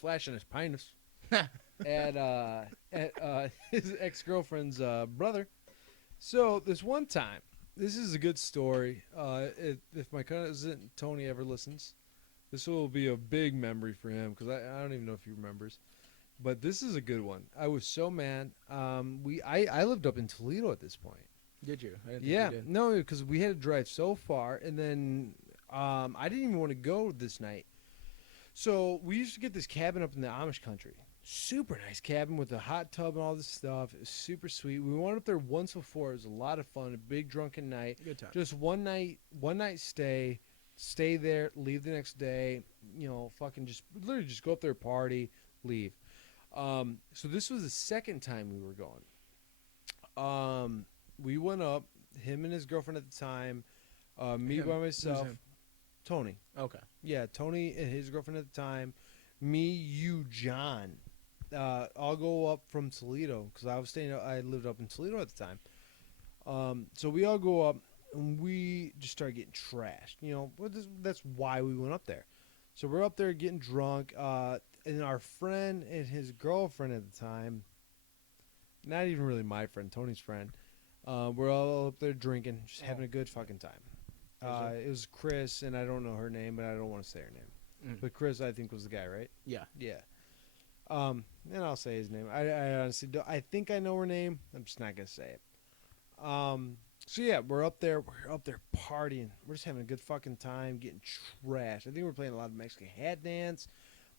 flashing his penis at his ex-girlfriend's brother. So this one time, this is a good story. If my cousin Tony ever listens, this will be a big memory for him because I don't even know if he remembers. But this is a good one. I was so mad. I lived up in Toledo at this point. Did you? I didn't think Yeah, you did. no, because we had to drive so far, and then I didn't even want to go this night. So we used to get this cabin up in the Amish country. Super nice cabin with a hot tub and all this stuff. It was super sweet. We went up there once before. It was a lot of fun. A big drunken night. Good time. Just one night stay. Stay there, leave the next day. You know, fucking just literally just go up there, party, leave. So this was the second time we were going. We went up, him and his girlfriend at the time, me Him. by Who's myself, him? Tony. Okay. Yeah, Tony and his girlfriend at the time, me, you, John. I'll go up from Toledo because I lived up in Toledo at the time. So we all go up and we just start getting trashed. You know, that's why we went up there. So we're up there getting drunk, and our friend and his girlfriend at the time, not even really my friend, Tony's friend, we're all up there drinking, just having a good fucking time. It was Chris, and I don't know her name, but I don't want to say her name. But Chris, I think, was the guy, right? Yeah. Yeah. And I'll say his name. I honestly don't. I think I know her name. I'm just not gonna say it. So yeah, we're up there partying. We're just having a good fucking time, getting trashed. I think we're playing a lot of Mexican head dance.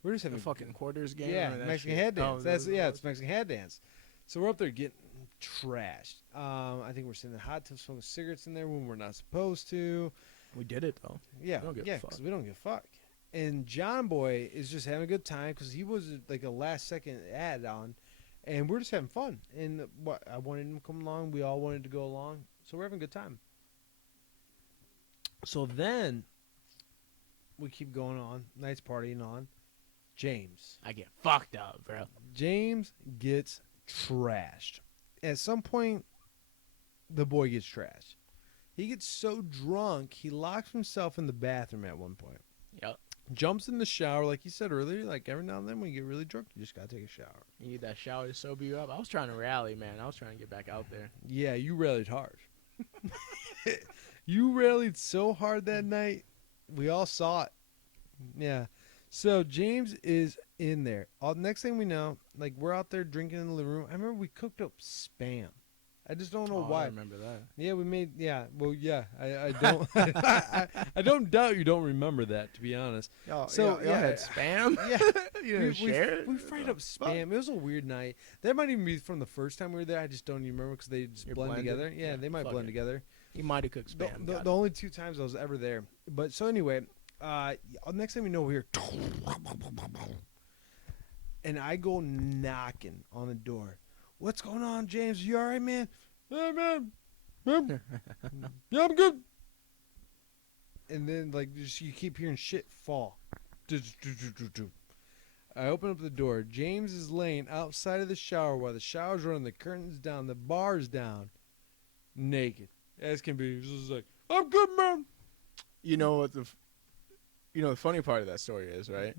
We're just having The fucking quarters game. yeah, or that Mexican shit? head dance. Oh, It's Mexican head dance. So we're up there getting trashed. I think we're sitting in the hot tub smoking cigarettes in there when we're not supposed to. We did it though. Yeah, We don't give a yeah, fuck. because we don't give a fuck. And John Boy is just having a good time because he was like a last second add on, and we're just having fun. And I wanted him to come along. We all wanted to go along, so we're having a good time. So then we keep going on. Night's partying on. James. I get fucked up, bro. James gets trashed. At some point, the boy gets trashed. He gets so drunk, he locks himself in the bathroom at one point. Yep. Jumps in the shower, like you said earlier. Like every now and then when you get really drunk, you just gotta take a shower. You need that shower to sober you up. I was trying to rally, man. I was trying to get back out there. Yeah, you rallied hard. You rallied so hard that night. We all saw it. Yeah. So James is in there. Next thing we know, like we're out there drinking in the living room. I remember we cooked up Spam. I just don't know why. I remember that. Yeah, we made. Yeah, well, yeah. I don't. I don't doubt you don't remember that. To be honest. So, y'all yeah. had spam. Yeah. You didn't share it. We fried up Spam. It was a weird night. That might even be from the first time we were there. I just don't even remember because they just You're blend blended? together. Yeah, Yeah, they might fuck blend it. together. He might have cooked spam. The only two times I was ever there. But so anyway, next thing we know, we're here. And I go knocking on the door. What's going on, James? You all right, man? Yeah, man. Yeah, I'm good. And then, like, just, you keep hearing shit fall. I open up the door. James is laying outside of the shower while the shower's running, the curtain's down, the bar's down, naked. As can be. He's just like, I'm good, man. You know what the funny part of that story is, right?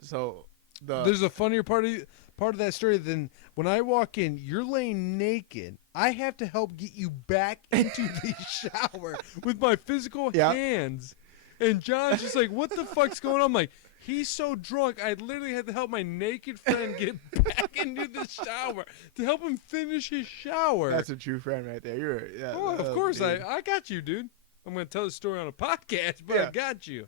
So There's a funnier part of that story than when I walk in. You're laying naked. I have to help get you back into the shower with my physical hands, and John's just like, "What the fuck's going on?" I'm like, he's so drunk. I literally had to help my naked friend get back into the shower to help him finish his shower. That's a true friend right there. Of course, I got you, dude. I'm gonna tell the story on a podcast, but I got you.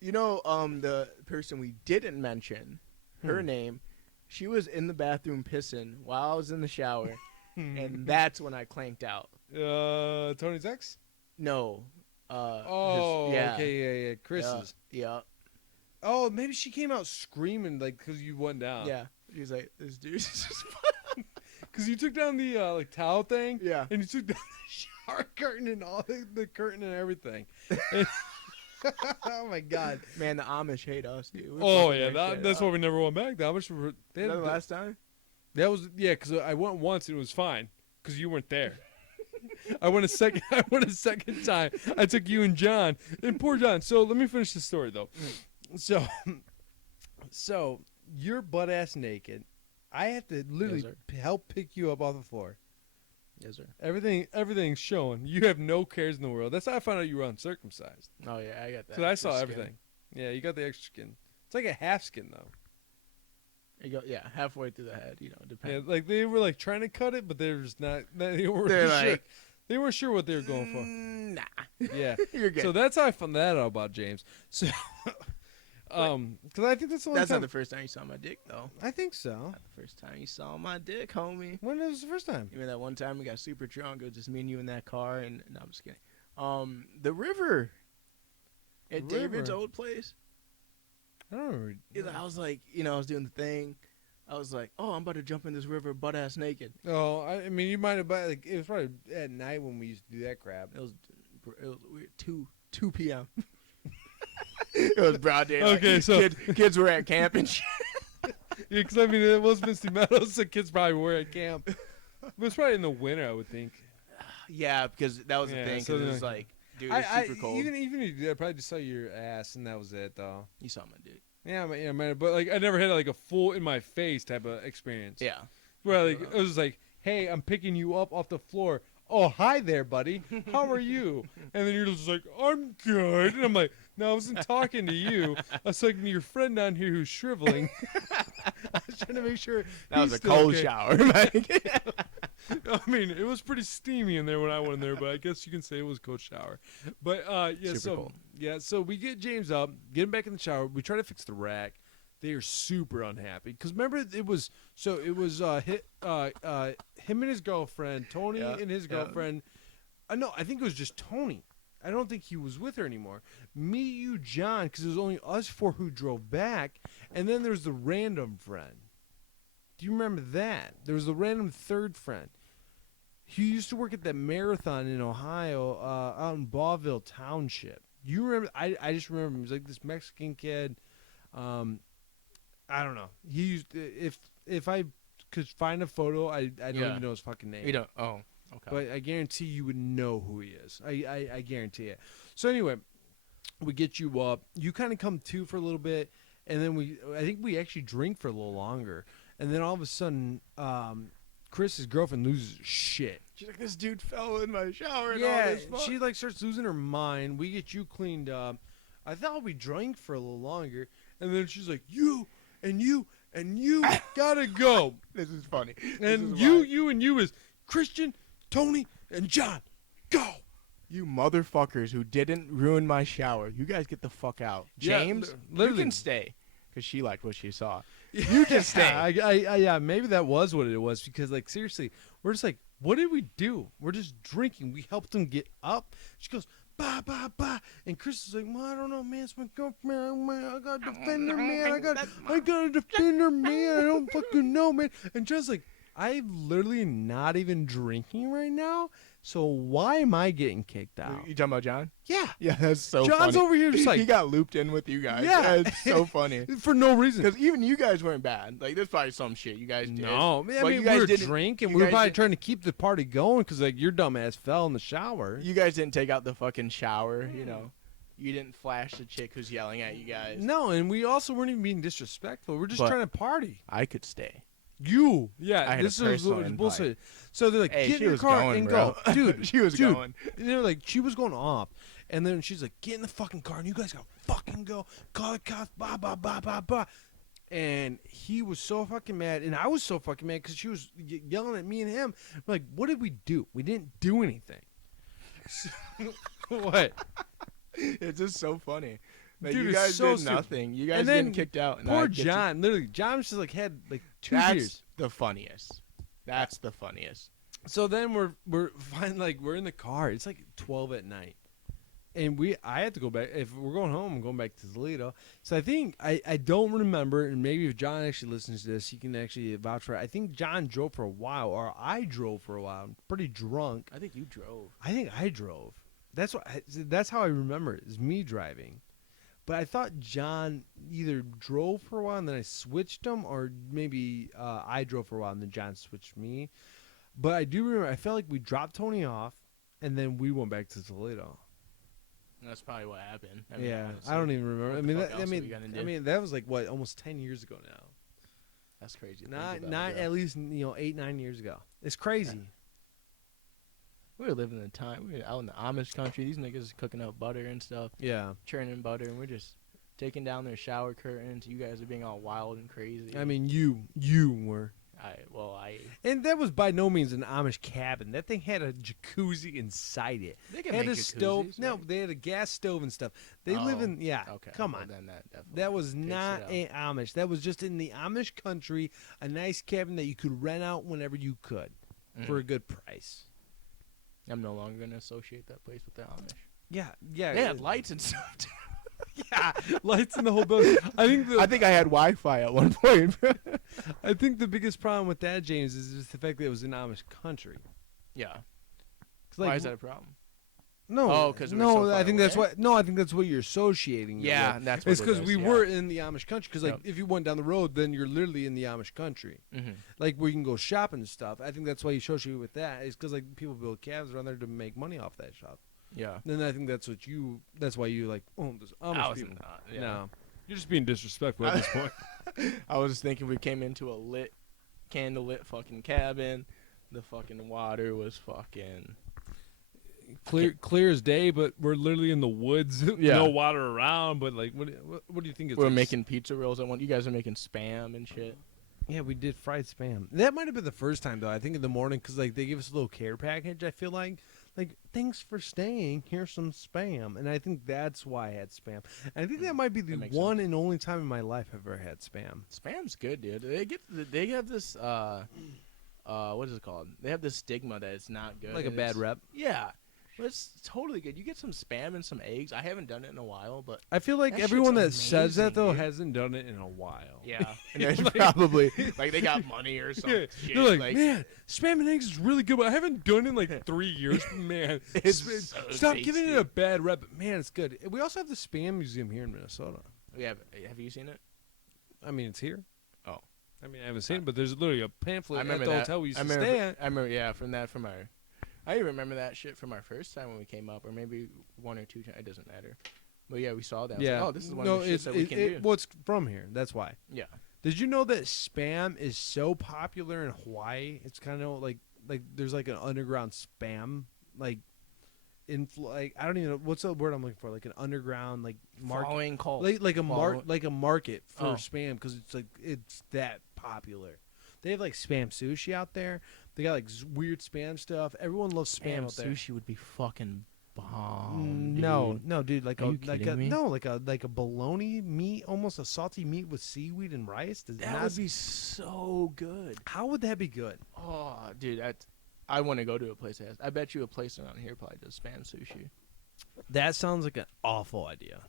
You know, the person we didn't mention, her name, she was in the bathroom pissing while I was in the shower, and that's when I clanked out. Tony's ex? No. Okay, yeah, Chris's. Yeah. Oh, maybe she came out screaming like because you went down. Yeah. She was like, "This dude is just." Because you took down the like towel thing. Yeah. And you took down the shower curtain and all the curtain and everything. And oh my God, man, the Amish hate us, dude. That's why we never went back. The Amish were. The last time? That was because I went once and it was fine because you weren't there. I went a second time. I took you and John and poor John. So let me finish the story though. So you're butt ass naked. I have to literally help pick you up off the floor. Yes, sir. Everything's showing. You have no cares in the world. That's how I found out you were uncircumcised. Oh yeah, I got that. So I saw everything. Yeah, you got the extra skin. It's like a half skin though. You go, halfway through the head. Depends. Yeah, like they were like trying to cut it, but they were just not. They weren't sure. They weren't sure what they were going for. Nah. Yeah, you're good. So that's how I found that out about James. So, because I think that's the only That's time. not the first time you saw my dick, though. I think so. Not the first time you saw my dick, homie. When was the first time? You mean that one time we got super drunk? It was just me and you in that car, and no, I'm just kidding. The river at David's old place. I don't remember. I was like, I was doing the thing. I was like, oh, I'm about to jump in this river butt ass naked. Oh, I mean, you might have, like, it was probably at night when we used to do that crap. It was weird. 2 p.m. It was broad daylight. Okay, so kids were at camp and shit. Yeah, because I mean, it was Misty Meadows, so kids probably were at camp. But it's probably in the winter, I would think. Yeah, because that was the thing. Because it was like, dude, it's super cold. Even if you did, I probably just saw your ass, and that was it, though. You saw my dick. Yeah, but like I never had like a full in my face type of experience. Yeah. Where like it was like, hey, I'm picking you up off the floor. Oh, hi there, buddy. How are you? And then you're just like, I'm good. And I'm like, no, I wasn't talking to you. I was talking to your friend down here who's shriveling. I was trying to make sure that was a cold shower. I mean, it was pretty steamy in there when I went in there, but I guess you can say it was a cold shower. But Super cold. So we get James up, get him back in the shower. We try to fix the rack. They are super unhappy because remember it was him and his girlfriend, Tony and his girlfriend. No, I think it was just Tony. I don't think he was with her anymore. Me, you, John, because it was only us four who drove back, and then there's the random friend. Do you remember that? There was a random third friend. He used to work at that marathon in Ohio, out in Ballville Township. You remember? I just remember him. He was like this Mexican kid. I don't know. He used if I could find a photo, I don't even know his fucking name. You don't. Oh, okay. But I guarantee you would know who he is. I guarantee it. So anyway, we get you up. You kind of come to for a little bit, and then I think we actually drink for a little longer. And then all of a sudden, Chris's girlfriend loses shit. She's like, this dude fell in my shower and all this fuck. She like starts losing her mind. We get you cleaned up. I thought we drank for a little longer. And then she's like, you and you and you gotta go. This is funny. And you is Christian, Tony, and John. Go. You motherfuckers who didn't ruin my shower. You guys get the fuck out. James, you can stay. Because she liked what she saw. You just stay. Yeah, maybe that was what it was. Because, like, seriously, we're just like, what did we do? We're just drinking. We helped him get up. She goes, bah, bah, bah. And Chris is like, well, I don't know, man. It's my girlfriend, man. I got to defend her, man. I got to defend her, man. I don't fucking know, man. And John's like, I'm literally not even drinking right now. So why am I getting kicked out? You talking about John? Yeah. Yeah, that's so John's funny. over here just like he got looped in with you guys. Yeah. It's so funny. for no reason. Because even you guys weren't bad. Like, there's probably some shit you guys did. No, I But mean, you we guys were didn't- drinking. you We were guys probably didn't- trying to keep the party going because, like, your dumb ass fell in the shower. You guys didn't take out the fucking shower, you know. You didn't flash the chick who's yelling at you guys. No, and we also weren't even being disrespectful. We're just But- trying to party. I could stay. Yeah, I had this a is personal invite. bullshit. So they're like, Hey, get she in your was car going, and bro. go, dude. She was dude. going. And they're like, she was going off, and then she's like, get in the fucking car, and you guys gotta fucking go, call the cops, blah blah blah blah blah. And he was so fucking mad, and I was so fucking mad because she was yelling at me and him. We're like, what did we do? We didn't do anything. What? It's just so funny. Like, Dude, you it's guys so did stupid. nothing. You guys And then getting kicked out. And Poor I get to- John. Literally, John just like had like 2 That's beers. the funniest. That's the funniest. So then we're fine. Like we're in the car. It's like 12 at night, and I had to go back. If we're going home, I'm going back to Toledo. So I think I don't remember, and maybe if John actually listens to this, he can actually vouch for it. I think John drove for a while, or I drove for a while. I'm pretty drunk. I think you drove. I think I drove. That's how I remember it, is me driving. But I thought John either drove for a while and then I switched him, or maybe I drove for a while and then John switched me. But I do remember, I felt like we dropped Tony off and then we went back to Toledo. That's probably what happened. Yeah, honestly, I don't even remember. what I the mean, fuck else are we gonna do? I mean, that was like what, almost 10 years ago now. That's crazy. to think Not about, bro. at least 8-9 years ago. It's crazy. We were living in a time. We were out in the Amish country. These niggas is cooking up butter and stuff, Yeah. churning butter, and we're just taking down their shower curtains. You guys are being all wild and crazy. I mean, you were. I And that was by no means an Amish cabin. That thing had a jacuzzi inside it. they can Had make a stove. jacuzzis, No, right? they had a gas stove and stuff. They live Oh, in, yeah. Okay. Come well, on. then that definitely That was takes it not out. a Amish. That was just in the Amish country, a nice cabin that you could rent out whenever you could for a Mhm. good price. I'm no longer gonna associate that place with the Amish. Yeah, yeah. They had lights and stuff. Too. Yeah, lights in the whole building. I think I had Wi-Fi at one point. I think the biggest problem with that, James, is just the fact that it was in Amish country. yeah. 'Cause, like, Why is that a problem? No, Oh, 'cause we were no. so far I think that's away? what. No, I think that's what you're associating. it Yeah, with. and that's what It's it because is, we yeah. were in the Amish country. Because like, Yep. if you went down the road, then you're literally in the Amish country, Mm-hmm. like where you can go shopping and stuff. I think that's why you associate with that. Is because like people build cabs around there to make money off that shop. Yeah. Then I think that's what you. That's why you like. Oh, there's I Amish was people. not, yeah. No, you're just being disrespectful at this point. I was just thinking we came into a candlelit fucking cabin. The fucking water was fucking Clear as day, but we're literally in the woods. Yeah. No water around. But like, what do you think? It's we were like making pizza rolls at one. You guys are making spam and shit. Yeah, we did fried spam. That might have been the first time though. I think in the morning because like they give us a little care package. I feel like thanks for staying. Here's some spam, and I think that's why I had spam. And I think that might be the That makes one and only time in my life I've ever had spam. Spam's good, dude. They have this what is it called? They have this stigma that it's not good. Like a and bad it's- rep. Yeah. But it's totally good. You get some spam and some eggs. I haven't done it in a while, but I feel like That everyone that shit's says that amazing, though dude. hasn't done it in a while. yeah. And there's Like- probably like they got money or some Yeah, shit. they're like, man, spam and eggs is really good, but I haven't done it in like 3 years. Man, It's Sp- so stop giving it tasty. a bad rep. But man, it's good. We also have the spam museum here in Minnesota. Yeah, have you seen it? I mean, it's here. Oh. I mean, I haven't seen it, but there's literally a pamphlet I at remember the that. hotel we used I to remember, stay at. I remember, yeah, from our. I even remember that shit from our first time when we came up, or maybe one or two times. It doesn't matter. But yeah, we saw that. I was Yeah. like, oh, this is one no, of the shits it's, that we can do. well, it's from here. That's why. Yeah. Did you know that spam is so popular in Hawaii? It's kind of like there's like an underground spam like like I don't even know what's the word I'm looking for, like an underground like market, Following cult. like a Follow- like a market for Oh. spam because it's like it's that popular. They have like spam sushi out there. They got like weird spam stuff. Everyone loves spam Spam out there. sushi would be fucking bomb. No, dude. no, dude, like Are a you like a kidding me? no, like a bologna meat, almost a salty meat with seaweed and rice. Does That not would be so good. How would that be good? Oh, dude, I want to go to a place that has. I bet you a place around here probably does spam sushi. That sounds like an awful idea.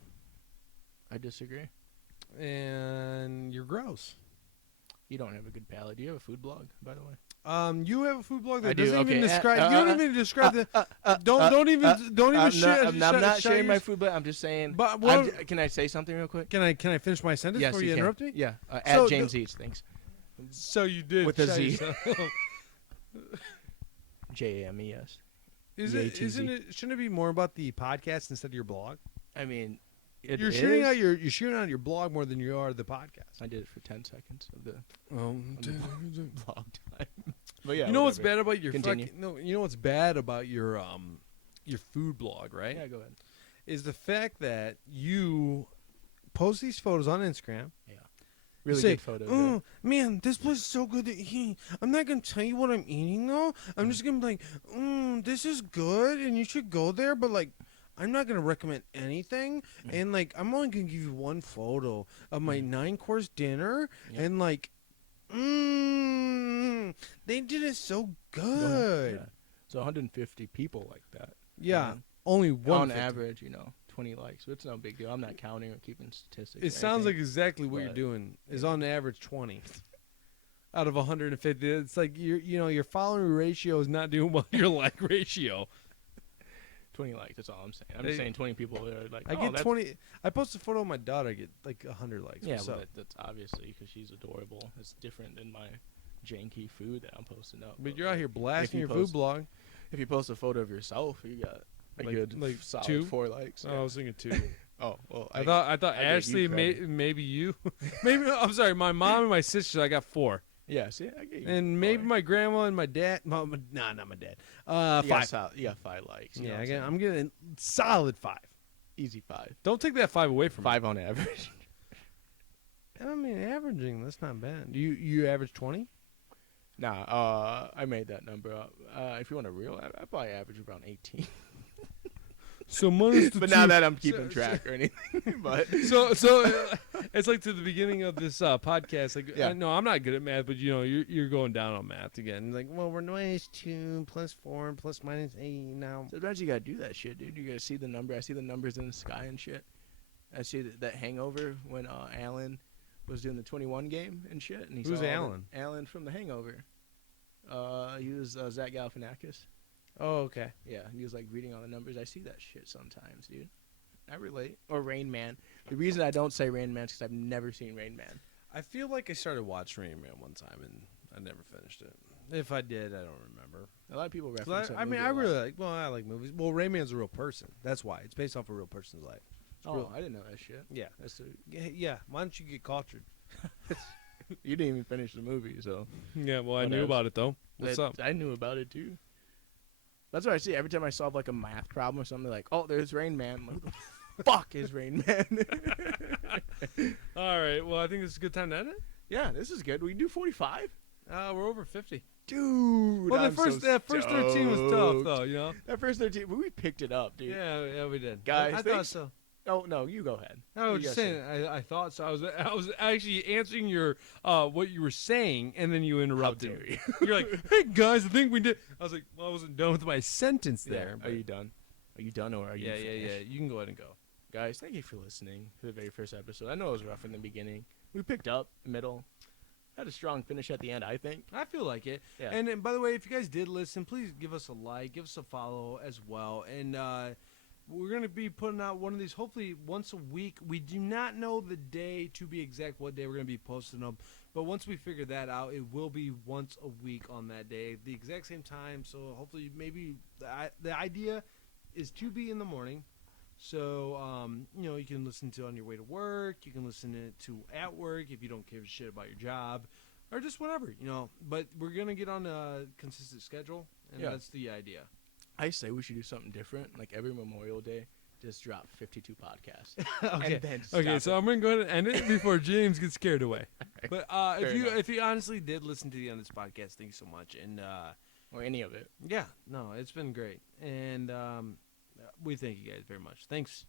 I disagree. And you're gross. You don't have a good palate. Do you have a food blog, by the way? You have a food blog that I do, doesn't even okay. describe. You don't even describe the. Don't even share. I'm not sharing my food, but I'm just saying. But can I say something real quick? can I finish my sentence Yes, before you you can. interrupt me? Yeah. So At James Eats, thanks. So you did With a shut Z. yourself. JAMES. Isn't it? Shouldn't it be more about the podcast instead of your blog? I mean, You're shooting out your blog more than you are the podcast. I did it for 10 seconds of the Um, blog time. But yeah, you know what's whatever. bad about your Continue. you know what's bad about your food blog, right? Yeah, go ahead. Is the fact that you post these photos on Instagram. Yeah. Really say, good photos. Oh man, this place is so good to eat. I'm not gonna tell you what I'm eating though. I'm just gonna be like, this is good and you should go there, but like I'm not gonna recommend anything. And like I'm only gonna give you one photo of my 9-course dinner and like they did it so good. Yeah. So 150 people like that. Yeah. And Only one on average, 20 likes. It's no big deal. I'm not counting or keeping statistics. It sounds like exactly what you're doing is on average 20 out of 150. It's like your following ratio is not doing well. Your like ratio. 20 likes. That's all I'm saying. I'm just saying 20 people are like. I get 20. I post a photo of my daughter. I get like 100 likes. Yeah, well, that's obviously because she's adorable. It's different than my janky food that I'm posting up. But you're out here blasting your food post, blog. If you post a photo of yourself, you got a good solid 2? 4 likes. Oh, I was thinking 2. Oh well, I thought Ashley, maybe you, maybe I'm sorry, my mom and my sister. I got 4. Yeah, see, I get you. And maybe my grandma and my dad. Nah, not my dad. 5. You got 5 likes. Yeah, I'm getting solid 5. Easy 5. Don't take that 5 away from 5 on average. I mean, averaging, that's not bad. You average 20? Nah, I made that number up. If you want a real, I probably average around 18. So minus the but 2. now that I'm keeping track or anything, but so it's like to the beginning of this podcast. Like, no, I'm not good at math, but you're going down on math again. Like, well, we're minus 2 plus 4 plus minus 8 now. Sometimes you gotta do that shit, dude. You gotta see the number. I see the numbers in the sky and shit. I see that Hangover when Alan was doing the 21 game and shit. And who's Alan? Alan from the Hangover. He was Zach Galifianakis. Oh, okay. Yeah, he was like reading all the numbers. I see that shit sometimes, dude. I relate. Or Rain Man. The reason I don't say Rain Man is because I've never seen Rain Man. I feel like I started watching Rain Man one time and I never finished it. If I did, I don't remember. A lot of people reference it. I mean, I really I like movies. Well, Rain Man's a real person. That's why. It's based off a real person's life. I didn't know that shit. Yeah. Yeah. Why don't you get cultured? You didn't even finish the movie, so. Yeah, well, I knew about it, though. What's up? I knew about it, too. That's what I see. Every time I solve, like, a math problem or something, like, oh, there's Rain Man. I'm like, what the fuck is Rain Man? All right. Well, I think this is a good time to end it. Yeah, this is good. We can do 45? We're over 50. Dude, well, that first 13 was tough, though, That first 13, but we picked it up, dude. Yeah, we did. Guys, I thought so. Oh, no, you go ahead. I was just saying, I thought so. I was actually answering your what you were saying, and then you interrupted me. You're like, hey, guys, I think we did. I was like, well, I wasn't done with my sentence there. Are you done? Are you done, or are you finished? Yeah. You can go ahead and go. Guys, thank you for listening to the very first episode. I know it was rough in the beginning. We picked up middle. Had a strong finish at the end, I think. I feel like it. Yeah. And by the way, if you guys did listen, please give us a like, give us a follow as well. And we're going to be putting out one of these hopefully once a week. We do not know the day to be exact what day we're going to be posting them. But once we figure that out, it will be once a week on that day, the exact same time. So hopefully maybe the idea is to be in the morning. So, you can listen to it on your way to work. You can listen to it at work if you don't give a shit about your job or just whatever, But we're going to get on a consistent schedule, and that's the idea. I say we should do something different. Like every Memorial Day, just drop 52 podcasts. Okay, so I'm going to go ahead and end it before James gets scared away. Right. But if you honestly did listen to the end of this podcast, thank you so much. And or any of it. Yeah, no, it's been great. And we thank you guys very much. Thanks.